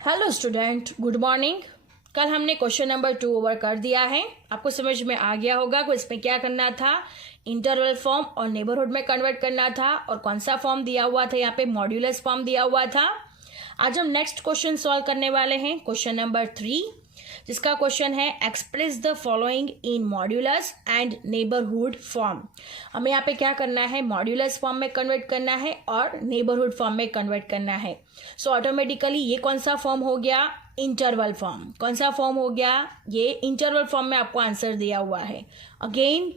Hello student, good morning. कल हमने question number 2 over कर दिया है। आपको समझ में आ गया होगा कि इसमें क्या करना था, इंटरवल फॉर्म और नेबरहुड में कन्वर्ट करना था। और कौन सा फॉर्म दिया हुआ था, यहाँ पे मॉड्यूलस फॉर्म दिया हुआ था। आज हम नेक्स्ट क्वेश्चन सॉल्व करने वाले हैं, क्वेश्चन नंबर 3, जिसका क्वेश्चन है express the following in modulus and neighbourhood form. हमें यहाँ पे क्या करना है, मॉड्यूलस फॉर्म में कन्वर्ट करना है और नेबरहुड फॉर्म में कन्वर्ट करना है। सो ऑटोमेटिकली ये कौन सा फॉर्म हो गया, इंटरवल फॉर्म। कौन सा फॉर्म हो गया, ये इंटरवल फॉर्म में आपको आंसर दिया हुआ है। Again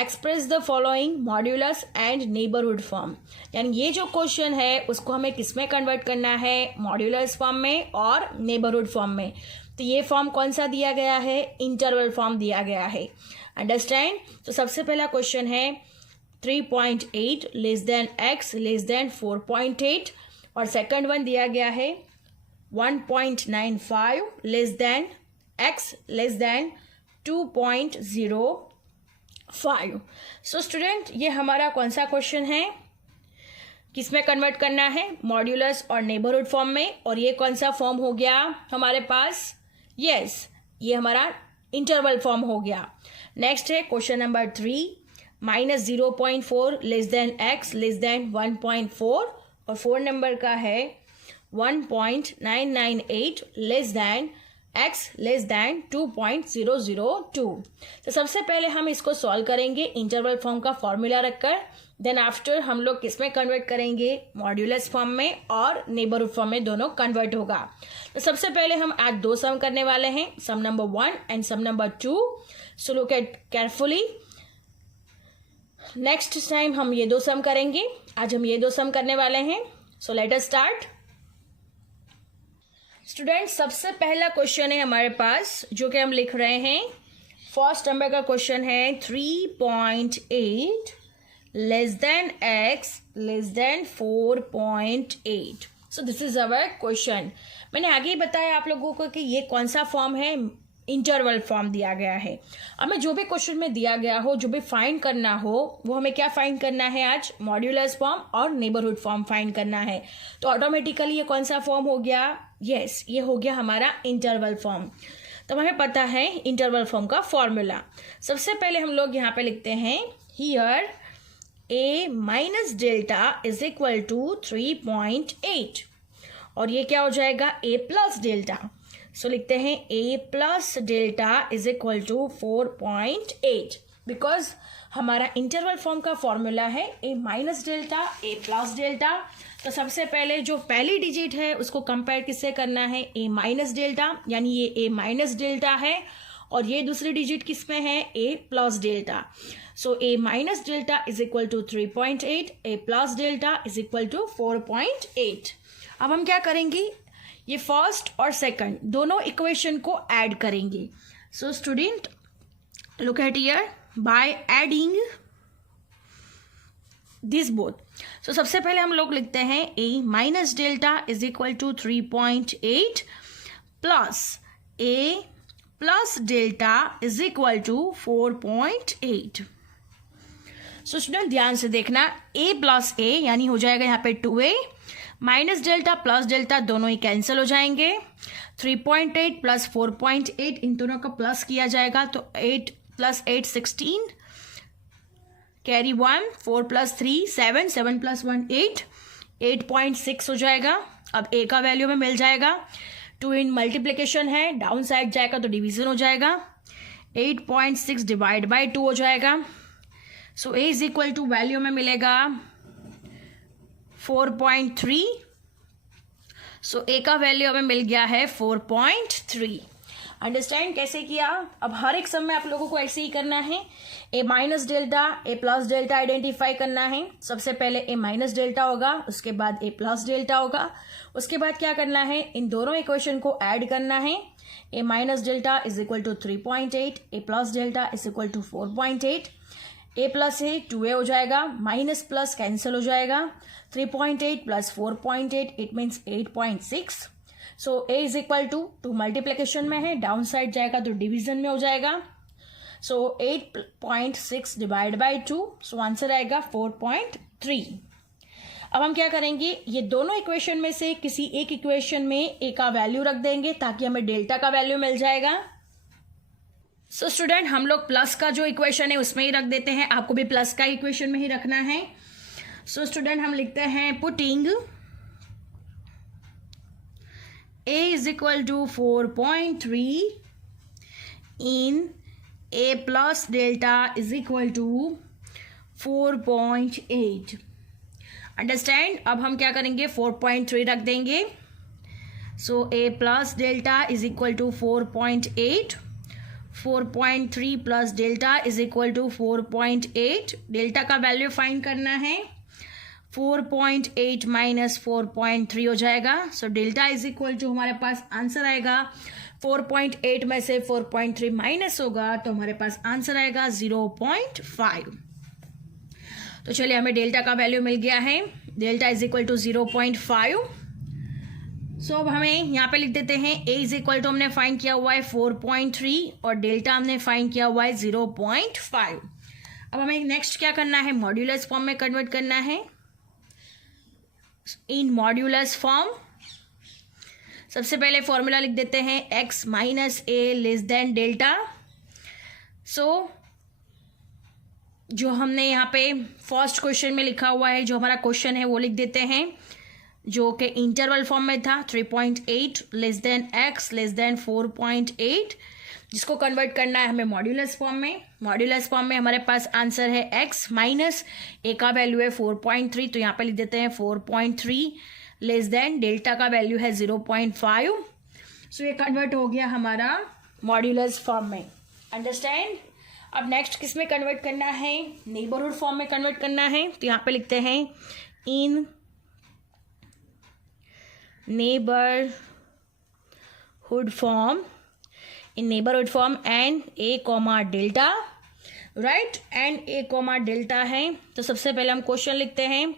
express the following modulus and neighbourhood form, यानी ये जो क्वेश्चन है उसको हमें किस में कन्वर्ट करना है, मॉड्यूलस फॉर्म में और नेबरहुड फॉर्म में। तो ये फॉर्म कौन सा दिया गया है, इंटरवल फॉर्म दिया गया है। अंडरस्टैंड। तो सबसे पहला क्वेश्चन है 3.8 less than x less than 4.8, और सेकंड वन दिया गया है 1.95 less than x less than 2.05। So student, ये हमारा कौन सा क्वेश्चन है, किसमें कन्वर्ट करना है, मॉड्यूलस और नेबरहुड फॉर्म में। और ये कौन सा फॉर्म हो गया हमारे पास, यस ये हमारा इंटरवल फॉर्म हो गया। नेक्स्ट है question number 3, -0.4 less than x less then 1.4, और 4 नंबर का है 1.998 less than x less then 2.002। तो सबसे पहले हम इसको सॉल्व करेंगे इंटरवल फॉर्म का फॉर्मूला रखकर। देन आफ्टर हम लोग किस में कन्वर्ट करेंगे, मॉड्यूलस फॉर्म में और नेबरहुड फॉर्म में, दोनों कन्वर्ट होगा। तो सबसे पहले हम आज 2 सम करने वाले हैं, sum number 1 and sum number 2। So look at carefully. Next time हम ये 2 सम करेंगे, आज हम ये 2 सम करने वाले हैं। So let us start. Student, सबसे पहला क्वेश्चन है हमारे पास जो कि हम लिख रहे हैं। फर्स्ट नंबर का क्वेश्चन है 3.8 less than x less than 4.8। So this is our question. मैंने आगे ही बताया आप लोगों को कि ये कौन सा फॉर्म है, इंटरवल फॉर्म दिया गया है। हमें जो भी क्वेश्चन में दिया गया हो, जो भी फाइंड करना हो, वो हमें क्या फाइंड करना है, आज मॉड्यूलस फॉर्म और नेबरहुड फॉर्म फाइंड करना है। तो ऑटोमेटिकली ये कौन सा फॉर्म हो गया, यस ये हो गया हमारा इंटरवल फॉर्म। तो हमें पता है इंटरवल फॉर्म का फॉर्मूला। सबसे पहले हम लोग यहाँ पे लिखते हैं, here a minus delta is equal to 3.8, और ये क्या हो जाएगा, a प्लस डेल्टा। सो लिखते हैं a plus delta is equal to 4.8, because हमारा इंटरवल फॉर्म का फॉर्मूला है a minus delta a plus delta. तो सबसे पहले जो पहली डिजिट है उसको कंपेयर किससे करना है, a माइनस डेल्टा, यानी ये a माइनस डेल्टा है, और ये दूसरी डिजिट किस में है, a plus delta. So a minus delta is equal to 3.8, a plus delta is equal to 4.8। अब हम क्या करेंगे, ये फर्स्ट और सेकंड दोनों इक्वेशन को ऐड करेंगे। So student look at here, by adding this both. So सबसे पहले हम लोग लिखते हैं a minus delta is equal to 3.8 plus a plus delta is equal to 4.8। So student ध्यान से देखना, a प्लस a यानी हो जाएगा यहाँ पे 2a, minus delta plus delta दोनों ही कैंसिल हो जाएंगे। 3.8 प्लस 4.8 इन दोनों का प्लस किया जाएगा, तो 8 प्लस 8 16, कैरी 1, 4 प्लस 3 7, 7 प्लस 1 8, 8.6 हो जाएगा। अब a का वैल्यू में मिल जाएगा, 2 इन मल्टीप्लिकेशन है, डाउन साइड जाएगा तो डिवीजन हो जाएगा, 8.6 डिवाइड बाई 2 हो जाएगा। So a is equal to value में मिलेगा 4.3। सो a का वैल्यू हमें मिल गया है 4.3। अंडरस्टैंड कैसे किया। अब हर एक सम में आप लोगों को ऐसे ही करना है, a minus delta a plus delta identify करना है। सबसे पहले a माइनस डेल्टा होगा, उसके बाद a प्लस डेल्टा होगा, उसके बाद क्या करना है, इन दोनों इक्वेशन को ऐड करना है। a minus delta is equal to 3.8, a plus delta is equal to 4.8, a plus है 2a हो जाएगा, माइनस प्लस कैंसिल हो जाएगा, 3.8 plus 4.8 it means 8.6। So a is equal to multiplication में है, डाउन साइड जाएगा तो डिवीजन में हो जाएगा। सो 8.6 डिवाइड बाई 2, सो आंसर आएगा 4.3। अब हम क्या करेंगे, ये दोनों इक्वेशन में से किसी एक इक्वेशन में ए का वैल्यू रख देंगे ताकि हमें डेल्टा का वैल्यू मिल जाएगा। सो स्टूडेंट, हम लोग प्लस का जो इक्वेशन है उसमें ही रख देते हैं, आपको भी प्लस का इक्वेशन में ही रखना है। सो स्टूडेंट, हम लिखते हैं putting a is equal to 4.3 in a plus delta is equal to 4.8। Understand. अब हम क्या करेंगे, 4.3 रख देंगे। So a plus delta is equal to 4.8, 4.3 plus delta is equal to 4.8। Delta का वैल्यू फाइंड करना है, 4.8 माइनस 4.3 हो जाएगा। So delta is equal to हमारे पास आंसर आएगा 4.8 में से 4.3 माइनस होगा तो हमारे पास आंसर आएगा 0.5। तो चलिए, हमें डेल्टा का वैल्यू मिल गया है, डेल्टा इज इक्वल टू 0.5। सो अब हमें यहाँ पे लिख देते हैं a इज इक्वल टू हमने फाइंड किया हुआ है 4.3 और डेल्टा हमने फाइंड किया हुआ है 0.5। अब हमें नेक्स्ट क्या करना है, मॉड्यूलस फॉर्म में कन्वर्ट करना है। इन मॉड्यूलस फॉर्म सबसे पहले फॉर्मूला लिख देते हैं x minus a less than delta. सो जो हमने यहाँ पे फर्स्ट क्वेश्चन में लिखा हुआ है, जो हमारा क्वेश्चन है वो लिख देते हैं, जो कि इंटरवल फॉर्म में था 3.8 less than x less than 4.8, जिसको कन्वर्ट करना है हमें मॉड्यूलस फॉर्म में। मॉड्यूलस फॉर्म में हमारे पास आंसर है x माइनस ए का वैल्यू है 4.3, तो यहाँ पे लिख देते हैं 4.3 लेस देन डेल्टा का वैल्यू है 0.5। सो ये कन्वर्ट हो गया हमारा मॉड्यूलस फॉर्म में। अंडरस्टैंड। अब नेक्स्ट किस में कन्वर्ट करना है, नेबरहुड फॉर्म में कन्वर्ट करना है। तो यहाँ पे लिखते हैं in neighbourhood form, in neighbourhood form and a comma delta, right, and a comma delta है। तो सबसे पहले हम क्वेश्चन लिखते हैं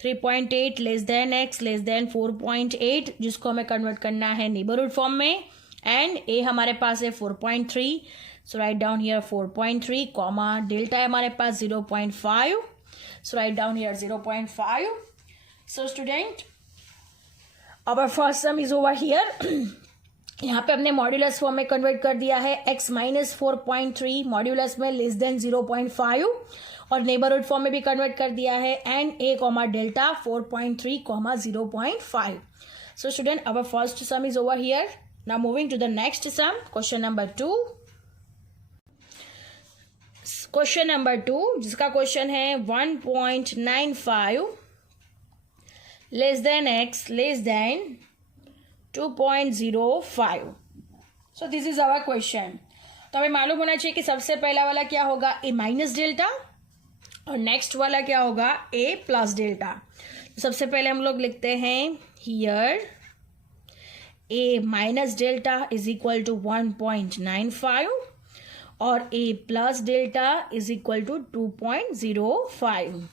3.8 less than x less than 4.8, जिसको हमें कन्वर्ट करना है नेबरहुड फॉर्म में, एंड ए हमारे पास है 4.3। So write down here 4.3 comma delta है हमारे पास 0.5। So write down here 0.5। So student, our first sum is over here. यहाँ पे हमने मॉड्यूलस फॉर्म में कन्वर्ट कर दिया है x माइनस 4.3 मॉड्यूलस में लेस देन 0.5, और नेबरहुड फॉर्म में भी कन्वर्ट कर दिया है and a comma delta 4.3 comma 0.5। So student, our first sum is over here. Now moving to the next sum, question number 2। Question number 2, जिसका question है 1.95 less than x less than 2.05। So this is our question. तो हमें मालूम होना चाहिए कि सबसे पहला वाला क्या होगा, a माइनस डेल्टा, और नेक्स्ट वाला क्या होगा, a प्लस डेल्टा। तो सबसे पहले हम लोग लिखते हैं here a minus delta is equal to 1.95 और a plus delta is equal to 2.05।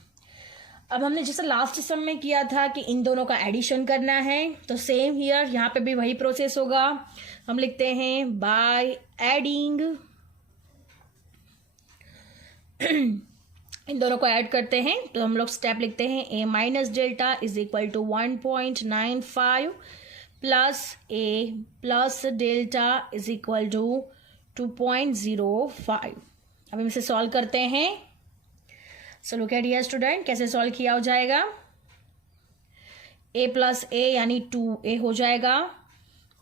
अब हमने जैसे लास्ट सम में किया था कि इन दोनों का एडिशन करना है, तो सेम हियर यहाँ पे भी वही प्रोसेस होगा। हम लिखते हैं बाय एडिंग, इन दोनों को ऐड करते हैं, तो हम लोग स्टेप लिखते हैं a minus delta is equal to 1.95 plus a plus delta is equal to 2.05। अब हम इसे सॉल्व करते हैं। So look at here student, कैसे सॉल्व किया हो जाएगा। a प्लस a यानी 2a हो जाएगा,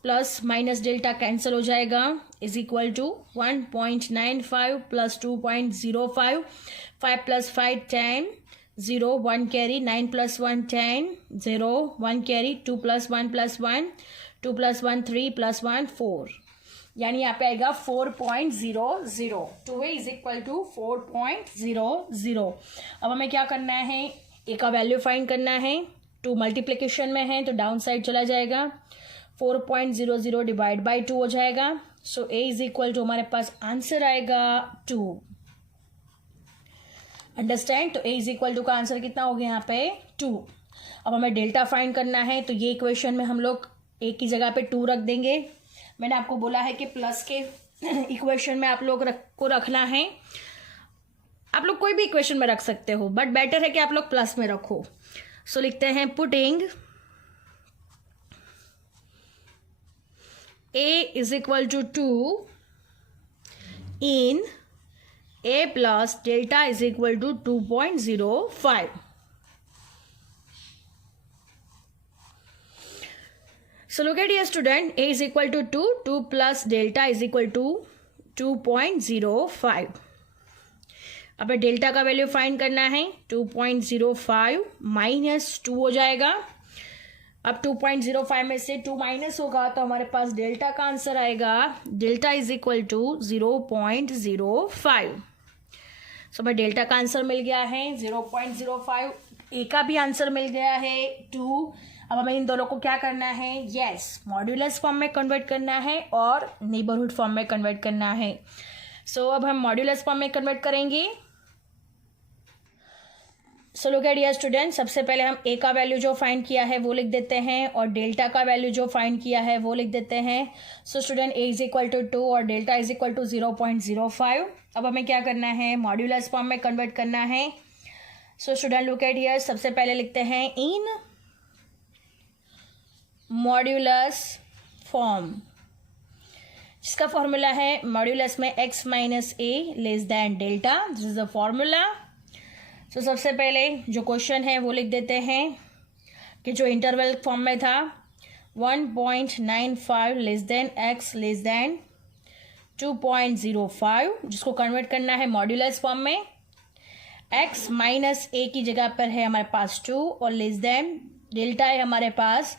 प्लस माइनस डेल्टा कैंसिल हो जाएगा, is equal to 1.95 plus 2.05, 5 plus 5 10, 0 1 carry, 9 plus 1 10, 0 1 carry, 2 plus 1 plus 1, 2 plus 1 3 plus 1 4, यानी यहाँ पे आएगा 4.00। 2a is equal to 4.00। अब हमें क्या करना है, a का वैल्यू फाइंड करना है। 2 मल्टीप्लिकेशन में है तो डाउन साइड चला जाएगा, 4.00 डिवाइड बाई 2 हो जाएगा। So a is equal to हमारे पास आंसर आएगा 2। अंडरस्टैंड। तो a इज इक्वल टू का आंसर कितना हो गया यहाँ पे 2। अब हमें डेल्टा फाइंड करना है, तो ये इक्वेशन में हम लोग a की जगह पे 2 रख देंगे। मैंने आपको बोला है कि प्लस के इक्वेशन में आप लोग को रखना है। आप लोग कोई भी इक्वेशन में रख सकते हो, बट बेटर है कि आप लोग प्लस में रखो। सो लिखते हैं putting a is equal to 2 in a plus delta is equal to 2.05. So look at here student, a is equal to 2, 2 plus delta is equal to 2.05. अब डेल्टा का वैल्यू फाइंड करना है, 2.05 माइनस 2 हो जाएगा। अब 2.05 में से 2 माइनस होगा तो हमारे पास डेल्टा का आंसर आएगा, डेल्टा इज इक्वल टू 0.05। सो हमें डेल्टा का आंसर मिल गया है 0.05, ए का भी आंसर मिल गया है 2। अब हमें इन दोनों को क्या करना है, यस मॉड्यूलस फॉर्म में कन्वर्ट करना है और नेबरहुड फॉर्म में कन्वर्ट करना है। सो अब हम मॉड्यूलस फॉर्म में कन्वर्ट करेंगे। सो लुक एट हियर स्टूडेंट, सबसे पहले हम ए का वैल्यू जो फाइंड किया है वो लिख देते हैं और डेल्टा का वैल्यू जो फाइंड किया है वो लिख देते हैं। So student A is equal to 2 और डेल्टा इज इक्वल टू 0.05। अब हमें क्या करना है, मॉड्यूलस फॉर्म में कन्वर्ट करना है। So student look at here, सबसे पहले लिखते हैं इन मॉड्यूलस फॉर्म, जिसका फॉर्मूला है मॉड्यूलस में x minus a less than delta, this is the formula. So सबसे पहले जो क्वेश्चन है वो लिख देते हैं कि जो इंटरवल फॉर्म में था 1.95 less than x less than 2.05, जिसको कन्वर्ट करना है मॉड्यूलस फॉर्म में। x माइनस ए की जगह पर है हमारे पास 2 और लेस देन डेल्टा है हमारे पास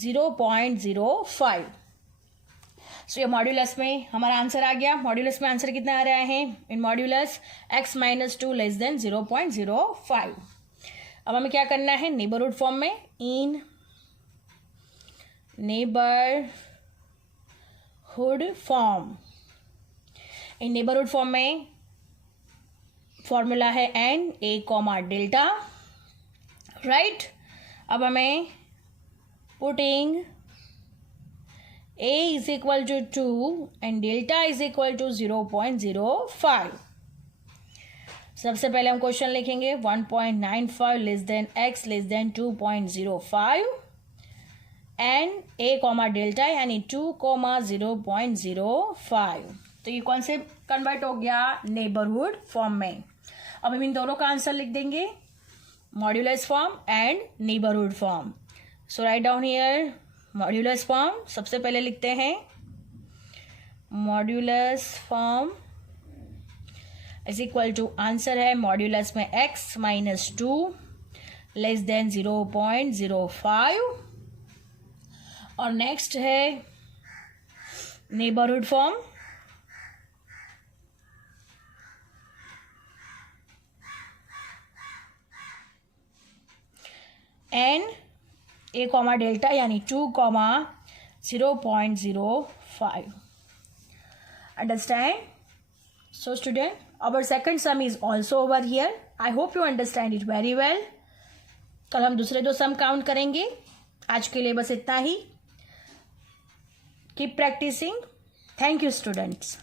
0.05। सो ये मॉड्यूलस में हमारा आंसर आ गया। मॉड्यूलस में आंसर कितना आ रहा है, in modulus x minus 2 less than 0.05। अब हमें क्या करना है, नेबरहुड फॉर्म में, in neighbourhood form, in neighbourhood form में फॉर्मूला है n a comma delta, right. अब हमें putting a is equal to 2 and delta is equal to 0.05। सबसे पहले हम क्वेश्चन लिखेंगे 1.95 less than x less than 2.05 and a comma delta यानी 2,0.05। तो ये कौन से कन्वर्ट हो गया, नेबरहुड फॉर्म में। अब हम इन दोनों का आंसर लिख देंगे, modulus form and neighbourhood form. So write down here modulus form, सबसे पहले लिखते हैं modulus form is equal to, answer है मॉड्यूलस में x माइनस 2 लेस देन 0.05 और नेक्स्ट है neighbourhood form, N a comma delta यानी 2,0.05। Understand? So student, our second sum is also over here. I hope you understand it very well. कल हम दूसरे 2 सम count करेंगे। आज के लिए बस इतना ही। Keep practicing. Thank you students.